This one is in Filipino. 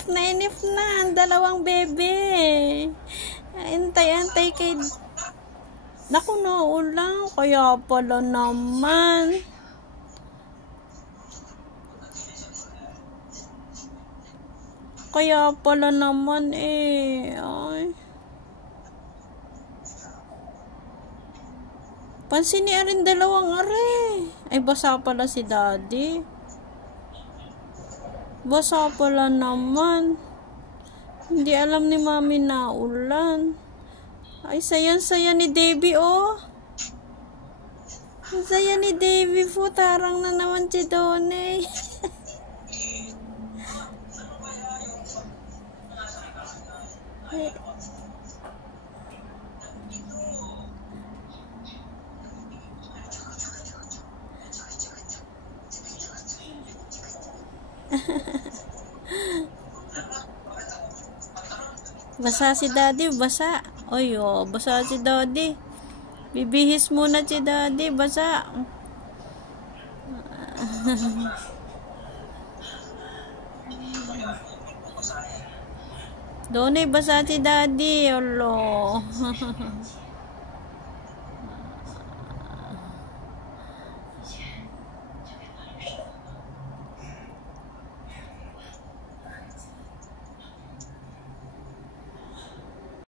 inif na ang dalawang bebe. Antay-antay kay... Naku, naulan. Kaya pala naman. Kaya pala naman eh. Ay. Pansin niya rin dalawang are. Ay, basa pala si daddy. Basa pala naman. Hindi alam ni mami na ulan. Ay, sayang-saya ni Davy, oh. Saya ni Davy po. Tarang na naman si Donay. Basa si daddy, basa. Oy, oh, basa si daddy. Bibihis muna si daddy, basa. Donay, basa si daddy. Olo.